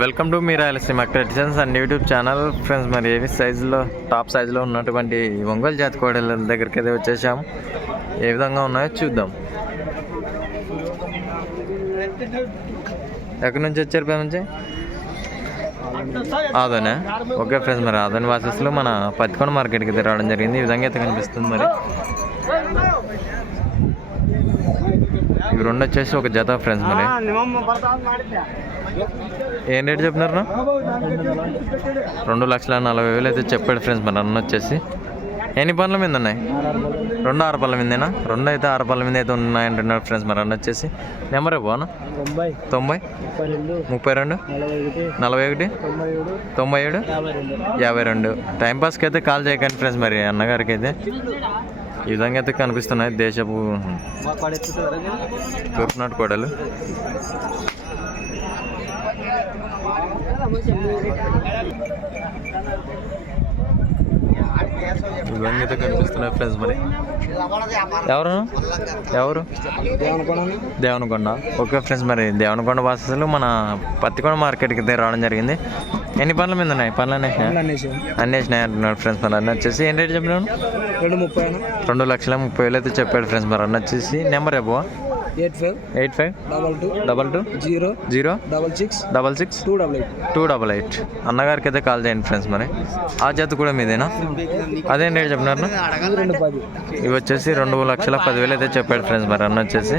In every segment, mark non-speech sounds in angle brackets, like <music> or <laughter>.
Welcome to me Rayalaseema creations and YouTube channel. Friends మరి ఏవి సైజులో టాప్ సైజులో ఉన్నటువంటి ఒంగోలు జాతి కోడలు దగ్గరికి అయితే వచ్చేసాము ఏ విధంగా ఉన్నాయో చూద్దాం. ఎక్కడి నుంచి వచ్చారు పై నుంచి? ఆదోనే? ఓకే ఫ్రెండ్స్ మరి ఆదోని వాసెస్లో మన పత్తికొండ మార్కెట్కి అయితే రావడం జరిగింది. ఈ విధంగా అయితే కనిపిస్తుంది మరి. ఇవి రెండు వచ్చేసి ఒక జత ఫ్రెండ్స్ మరి. ఏం రేట్ చెప్పినారు? రెండు లక్షల నలభై వేలు అయితే చెప్పాడు ఫ్రెండ్స్ మరి అన్న వచ్చేసి. ఎన్ని పనుల మీద ఉన్నాయి? రెండు ఆరు పళ్ళ మీదేనా? రెండు అయితే ఆరు పళ్ళ మీద అయితే ఉన్నాయి అంటున్నాడు ఫ్రెండ్స్ మరి అన్న వచ్చేసి. నెంబర్ పోనా తొంభై. ముప్పై రెండు. నలభై ఒకటి. తొంభై ఏడు. యాభై రెండు. టైంపాస్కి అయితే కాల్ చేయకండి ఫ్రెండ్స్ మరి అన్నగారికి అయితే. ఈ విధంగా అయితే కనిపిస్తున్నాయి దేశపు తూర్పునాటు కోడలు. అయితే కనిపిస్తున్నాయి ఫ్రెండ్స్ మరి. ఎవరు? ఎవరు? దేవనకొండ. ఓకే ఫ్రెండ్స్ మరి దేవనకొండ వాసలు మన పత్తికొండ మార్కెట్కి రావడం జరిగింది. ఎన్ని పనుల మీద ఉన్నాయి? పనులు అనేసినాయి అనేసి అన్నీ వేసినాయి అంటున్నాడు ఫ్రెండ్స్ మరి. అన్న వచ్చేసి ఏం రేట్ చెప్పినాను రెండు ముప్పై రెండు లక్షల ముప్పై వేలు అయితే చెప్పాడు ఫ్రెండ్స్ మరి. అన్న వచ్చేసి number above eight five eight five double two double two zero zero double six double six two double eight. Two double eight. అన్నగారికి అయితే కాల్ చేయండి ఫ్రెండ్స్ మరి. ఆ జత కూడా మీదేనా? అదేం రేట్ చెప్పినారు? ఇవి వచ్చేసి రెండు లక్షల పదివేలు అయితే చెప్పాడు ఫ్రెండ్స్ మరి అన్న వచ్చేసి.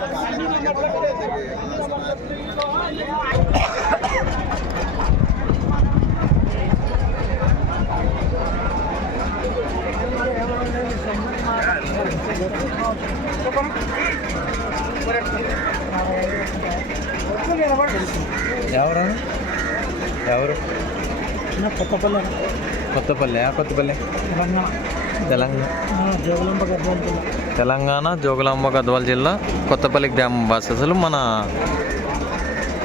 ఎవరు? ఎవరు? కొత్తపల్లి. కొత్తపల్లె కొత్తపల్లి? తెలంగాణ. తెలంగాణ. జోగులాంబ గద్వాల జిల్లా. కొత్తపల్లి గ్రామం వాసస్సులు మన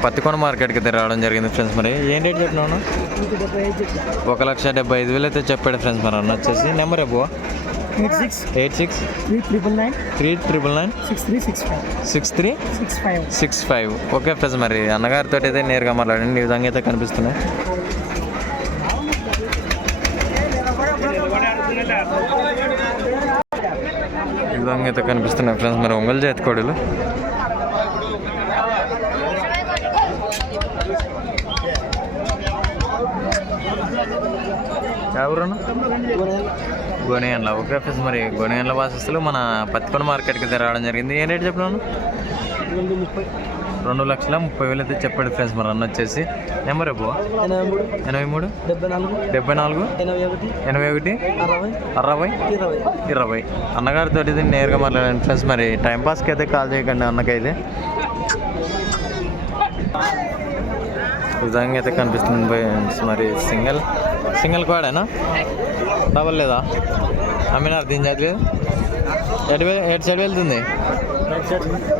పత్తికొండ మార్కెట్కి అయితే రావడం జరిగింది ఫ్రెండ్స్ మరి. ఏం రేట్ చెప్పినాను ఒక లక్ష డెబ్బై ఐదు వేలు అయితే చెప్పాడు ఫ్రెండ్స్ మరి అన్న. వచ్చేసి number ఎబ్బో eight six eight six three triple nine three triple nine six three six five six three six five six five okay friends మరి అన్నగారితో అయితే నేరుగా మాట్లాడండి. ఈ విధంగా అయితే కనిపిస్తున్నాయి. ఈ విధంగా అయితే కనిపిస్తున్నాయి ఫ్రెండ్స్ మరి ఒంగోలు చేతి కోడలు. ఎవరున్నా? గోనియన్ల ఓకే ఫ్రెండ్స్ మరి గోనియన్ల వాసస్తులు మన పత్తికొండ మార్కెట్కి అయితే రావడం జరిగింది. ఏ రేట్ చెప్పినాను రెండు లక్షల ముప్పై వేలు అయితే చెప్పాడు ఫ్రెండ్స్ మరి అన్న వచ్చేసి. నెంబర్ ఎబ్బో ఎనభై మూడు డెబ్బై నాలుగు ఎనభై ఒకటి అరవై ఇరవై. అన్నగారితో నేరుగా మాట్లాడండి ఫ్రెండ్స్ మరి. టైంపాస్కి అయితే కాల్ చేయకండి అన్నకైతే. విధంగా అయితే కనిపిస్తుంది మరి సింగిల్. సింగిల్ కోడేనా? డబల్ లేదా? అమ్మినారు దీని చదిలేదు ఎటు వె- ఎటు సైడ్ వెళ్తుంది?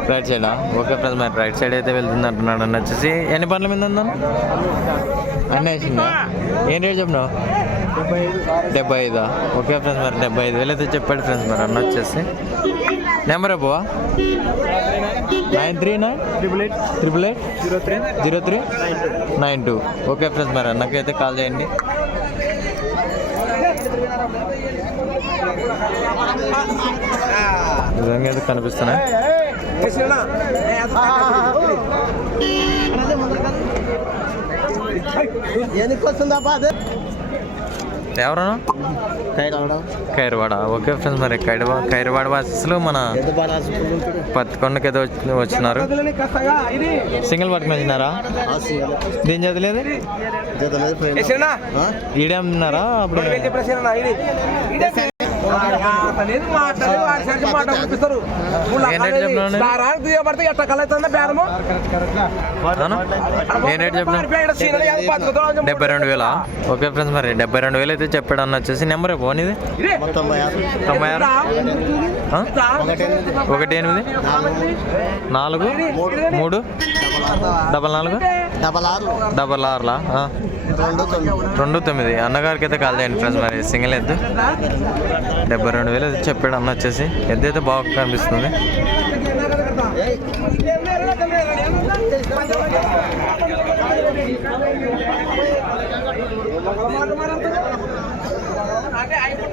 రైట్ సైడా ఓకే ఫ్రెండ్స్ మరి రైట్ సైడ్ అయితే వెళ్తుంది అంటున్నాడు అని వచ్చేసి. ఎన్ని పనుల మీద ఉందా అన్నీ వేసిందా? ఏం రేట్ చెప్పినావు? డెబ్బై ఐదు డెబ్బై ఐదా. ఓకే ఫ్రెండ్స్ మరి డెబ్బై ఐదు వేలు అయితే చెప్పాడు ఫ్రెండ్స్ మరి అన్న వచ్చేసి. Number ఎబ్బో nine three nine triple eight triple eight zero three zero three nine two nine two okay friends మరి అన్నకైతే కాల్ చేయండి. విధంగా అయితే కనిపిస్తున్నాయి. <laughs> ఎందుకు వస్తుందా ఎవరన్నా? ఖైరవాడ ఓకే ఫ్రెండ్స్ మరి ఖైరవా ఖైరవాడ వాసస్సులు మన పత్తికొండకి వచ్చి- వచ్చినారు. సింగిల్ పట్టుకుని వచ్చినారా దీని చదిలేదు ఈడే అమ్మినారా దారానికి దిగబడితే ఎట్ట బేరము. డెబ్బై రెండు వేలా? ఓకే ఫ్రెండ్స్ మరి డెబ్బై రెండు వేలు అయితే చెప్పాడు అన్న వచ్చేసి నెంబర్ ఫోన్ ఇది. తొంభై ఆరు. ఒకటి ఎనిమిది? నాలుగు? మూడు? డబల్ నాలుగు? డబల్ ఆరు డబల్ ఆరులా? ఆ. రెండు తొమ్మిది. రెండు తొమ్మిది అన్నగారికి అయితే కాల్ చేయండి ఫ్రెండ్స్ మరి సింగిల్ ఎద్దు డెబ్బై రెండు వేలు అయితే చెప్పాడు అన్న వచ్చేసి. ఎద్దు అయితే బాగా కనిపిస్తుంది.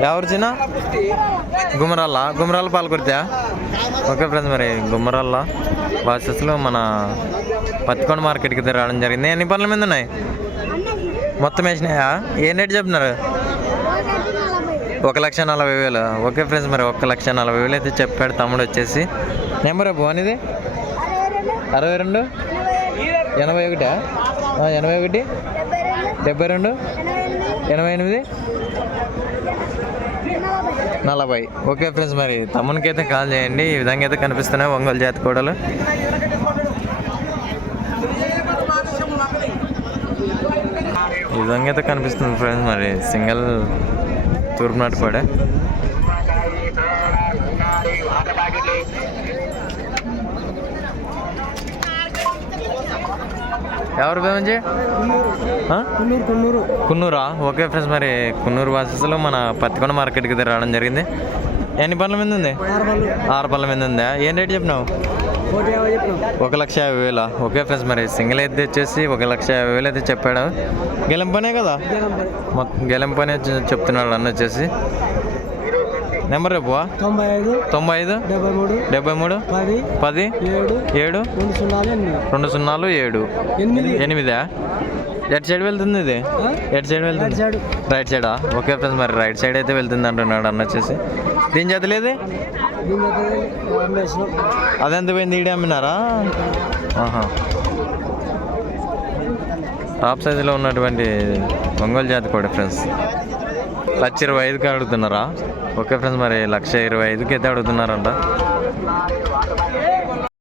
ఎవరు చిన్న? గుమరాల గుమరాల పాలకుర్తా ఓకే ఫ్రెండ్స్ మరి గుమ్మరాళ్ళ బాసెస్లో మన పత్తికొండ మార్కెట్కి రావడం జరిగింది. ఎన్ని పనుల మీద ఉన్నాయి? మొత్తం వేసినాయా? ఏం రేట్ చెప్తున్నారు? ఒక లక్ష నలభై వేలు. ఓకే ఫ్రెండ్స్ మరి ఒక లక్ష నలభై వేలు అయితే చెప్పాడు తమ్ముడు వచ్చేసి. నెంబర్ బాగుంది అరవై రెండు? ఎనభై ఒకటా? ఎనభై ఒకటి? డెబ్బై రెండు? ఎనభై ఎనిమిది? నలభై. ఓకే ఫ్రెండ్స్ మరి తమ్మునికి అయితే కాల్ చేయండి. ఈ విధంగా అయితే కనిపిస్తున్నాయి ఒంగోలు జాతి కోడలు. ఈ విధంగా అయితే కనిపిస్తుంది ఫ్రెండ్స్ మరి సింగిల్ తూర్పు నాటుకోడే ఎవరు పేమెంచి కున్నూరు కున్నూరు? కున్నూరా ఓకే ఫ్రెండ్స్ మరి కున్నూరు బాసెస్లో మన పత్తికొండ మార్కెట్కి రావడం జరిగింది. ఎన్ని పనుల మీద ఉంది? ఆరు పనుల మీద ఉందా? ఏం రేట్ చెప్పినావు? ఒక లక్ష యాభై వేల? ఓకే ఫ్రెండ్స్ మరి సింగిల్ అయితే వచ్చేసి ఒక లక్ష యాభై వేలు అయితే చెప్పాడు. గెలం పనే కదా? మొత్తం గెలం పనే చె- చెప్తున్నాడు అన్న వచ్చేసి. నెంబర్ రేపు తొంభై ఐదు తొంభై ఐదు డెబ్బై మూడు డెబ్బై మూడు పది పది ఏడు ఏడు రెండు సున్నాలు ఎనిమిది. రెండు సున్నాలు ఏడు. ఎనిమిది. ఎనిమిదా? ఎటు సైడ్ వెళ్తుంది ఇది? ఎటు సైడ్ వెళ్తుంది? రైట్ సైడా. ఓకే ఫ్రెండ్స్ మరి రైట్ సైడ్ అయితే వెళ్తుంది అంటున్నాడు అన్న వచ్చేసి. దీని చేత లేదు? దీని దగ్గర అమ్మేసినాం. అదెంత పోయింది? ఈడే అమ్మినారా? ఆహా. టాప్ సైజులో ఉన్నటువంటి ఒంగోలు జాతి కూడా ఫ్రెండ్స్. లక్ష ఇరవై ఐదుకి అడుగుతున్నారా? ఓకే ఫ్రెండ్స్ మరి లక్ష ఇరవై ఐదుకి అయితే అడుగుతున్నారంట.